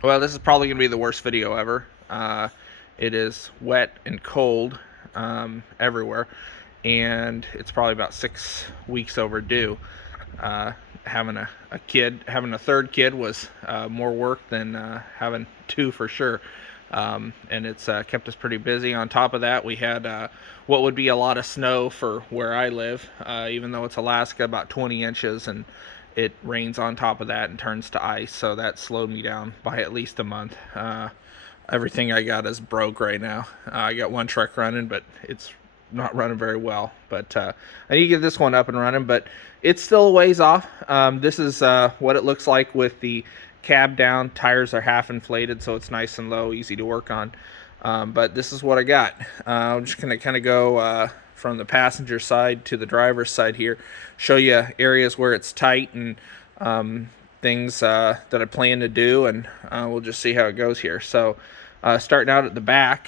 Well, this is probably going to be the worst video ever. It is wet and cold everywhere, and it's probably about 6 weeks overdue. Uh, having a third kid was more work than having two for sure. And it's kept us pretty busy. On top of that, we had what would be a lot of snow for where I live, even though it's Alaska, about 20 inches, and it rains on top of that and turns to ice. So that slowed me down by at least a month. Everything I got is broke right now. I got one truck running, but it's not running very well. But I need to get this one up and running, but it's still a ways off. This is what it looks like with the cab down. Tires are half inflated, so it's nice and low, easy to work on. But this is what I got. I'm just going to kind of go from the passenger side to the driver's side here, show you areas where it's tight and things that I plan to do, and we'll just see how it goes here. So starting out at the back,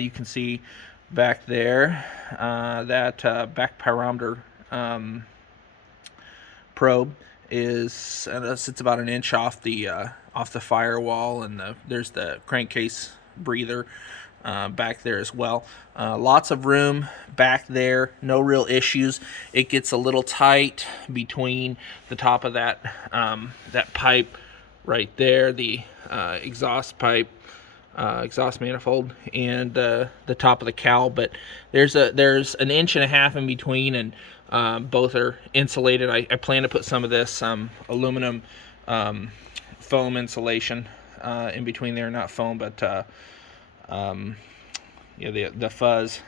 you can see back there that back pyrometer probe is sits about an inch off the firewall, and there's the crankcase breather back there as well. Lots of room back there, no real issues. It gets a little tight between the top of that pipe right there, the exhaust pipe, exhaust manifold, and the top of the cowl. But there's an inch and a half in between, and both are insulated. I plan to put some of this aluminum foam insulation in between there, not foam, but the fuzz.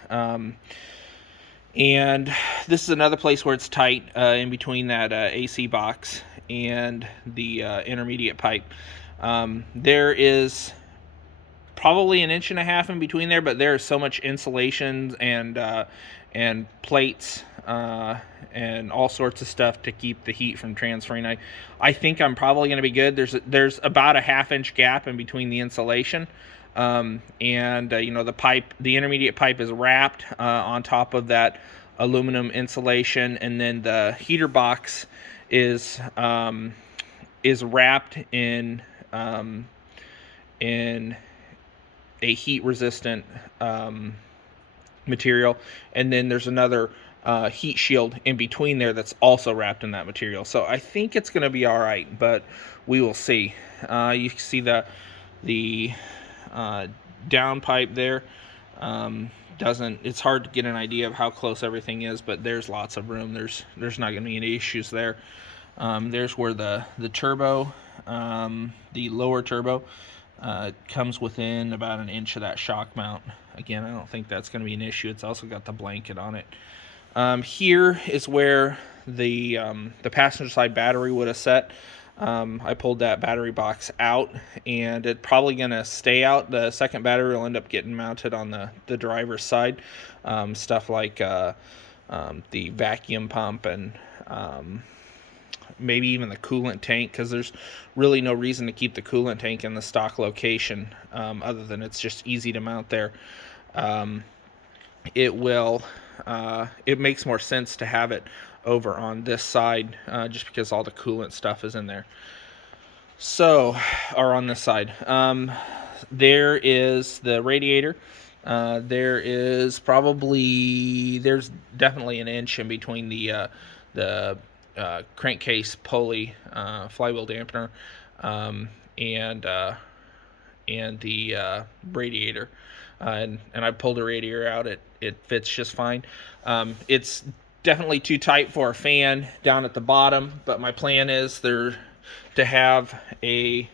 And this is another place where it's tight in between that AC box and the intermediate pipe. There is probably an inch and a half in between there, but there is so much insulation and plates and all sorts of stuff to keep the heat from transferring. I think I'm probably going to be good. There's about a half-inch gap in between the insulation, and the intermediate pipe is wrapped on top of that aluminum insulation, and then the heater box is wrapped in a heat-resistant material, and then there's another heat shield in between there that's also wrapped in that material. So I think it's going to be all right, but we will see. You can see the down pipe there. It's hard to get an idea of how close everything is, but there's lots of room. There's not going to be any issues there. There's where the turbo, the lower turbo, comes within about an inch of that shock mount. Again, I don't think that's going to be an issue. It's also got the blanket on it. Here is where the passenger side battery would have set. I pulled that battery box out, and it's probably going to stay out. The second battery will end up getting mounted on the driver's side. Stuff like the vacuum pump and maybe even the coolant tank, because there's really no reason to keep the coolant tank in the stock location other than it's just easy to mount there. It makes more sense to have it over on this side just because all the coolant stuff is in there. So, or on this side, there is the radiator. There's definitely an inch in between the crankcase pulley, flywheel dampener, and the radiator. And I pulled the radiator out. It fits just fine. It's definitely too tight for a fan down at the bottom, but my plan is to have a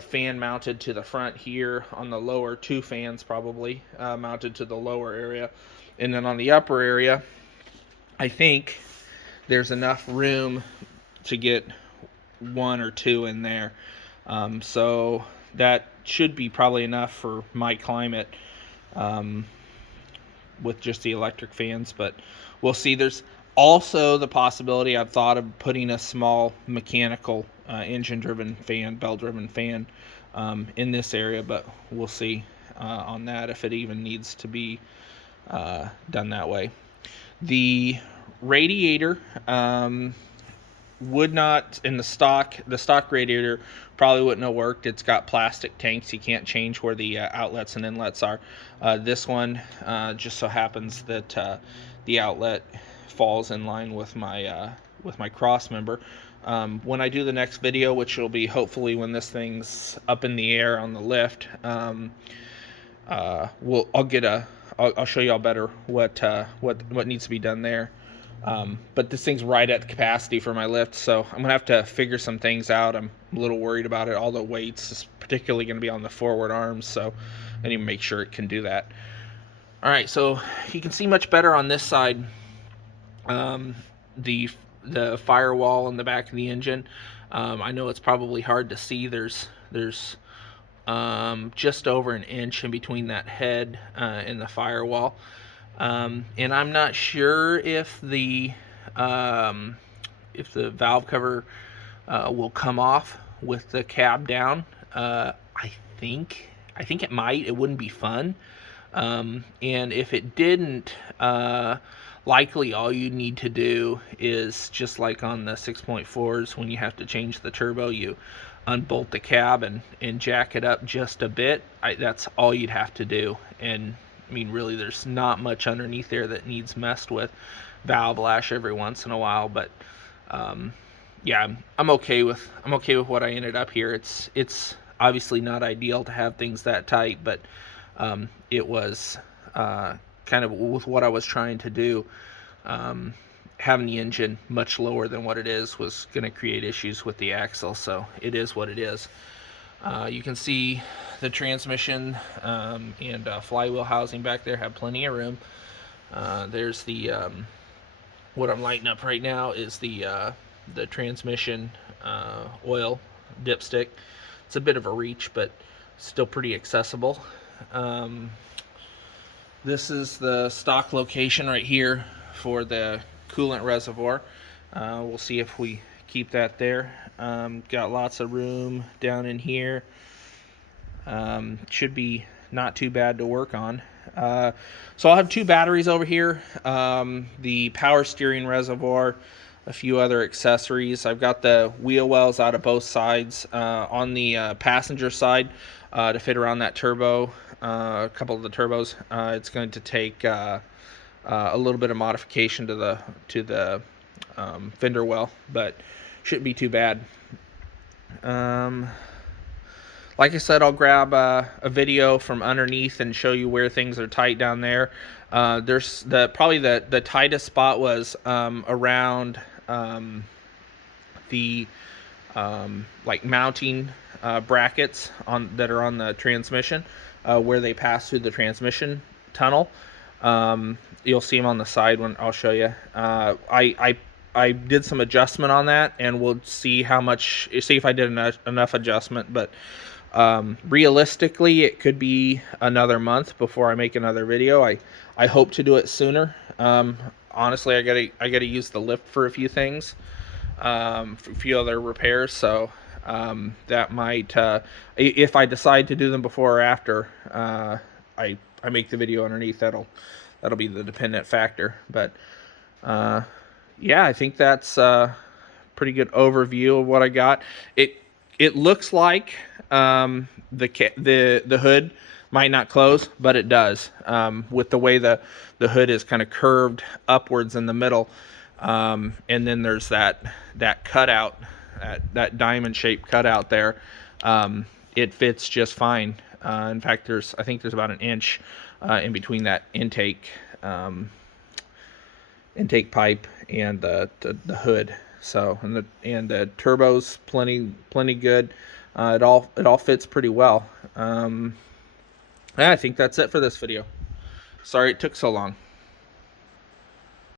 fan mounted to the front here on the lower, two fans probably mounted to the lower area, and then on the upper area, I think there's enough room to get one or two in there. So that should be probably enough for my climate with just the electric fans, but we'll see. There's also the possibility I've thought of putting a small mechanical engine-driven fan, bell-driven fan in this area, but we'll see on that if it even needs to be done that way. The radiator would not, in the stock radiator probably wouldn't have worked. It's got plastic tanks. You can't change where the outlets and inlets are. This one just so happens that the outlet falls in line with my cross member. When I do the next video, which will be hopefully when this thing's up in the air on the lift, I'll show y'all better what needs to be done there. But this thing's right at capacity for my lift, so I'm gonna have to figure some things out. I'm a little worried about it. All the weights is particularly gonna be on the forward arms, so I need to make sure it can do that. All right, so you can see much better on this side. The firewall in the back of the engine. I know it's probably hard to see. There's just over an inch in between that head and the firewall. And I'm not sure if the valve cover will come off with the cab down. I think it might. It wouldn't be fun. And if it didn't, likely all you need to do is, just like on the 6.4s, when you have to change the turbo, you unbolt the cab and jack it up just a bit. That's all you'd have to do. And I mean, really, there's not much underneath there that needs messed with. Valve lash every once in a while, but yeah, I'm okay with what I ended up here. It's obviously not ideal to have things that tight, but it was kind of with what I was trying to do. Having the engine much lower than what it is was going to create issues with the axle, so it is what it is. You can see the transmission and flywheel housing back there have plenty of room. There's the what I'm lighting up right now is the transmission oil dipstick. It's a bit of a reach, but still pretty accessible. This is the stock location right here for the coolant reservoir. We'll see if we keep that there. Got lots of room down in here. Should be not too bad to work on. So I'll have two batteries over here, the power steering reservoir, a few other accessories. I've got the wheel wells out of both sides. On the passenger side, to fit around that turbo, a couple of the turbos, it's going to take a little bit of modification to the fender well, but shouldn't be too bad. Like I said, I'll grab a video from underneath and show you where things are tight down there. There's probably the tightest spot was around the like mounting brackets that are on the transmission, where they pass through the transmission tunnel. You'll see them on the side when I'll show you. I did some adjustment on that, and we'll see if I did enough adjustment. But realistically, it could be another month before I make another video. I hope to do it sooner. Honestly, I gotta use the lift for a few things, for a few other repairs. So that might, if I decide to do them before or after, I make the video underneath. That'll be the dependent factor. But yeah, I think that's a pretty good overview of what I got. It looks like the hood might not close, but it does, with the way the hood is kind of curved upwards in the middle, and then there's that cutout, that diamond shaped cutout there. It fits just fine. In fact, I think there's about an inch in between that intake pipe and the hood. So and the turbo's plenty good. It all fits pretty well. I think that's it for this video. Sorry it took so long.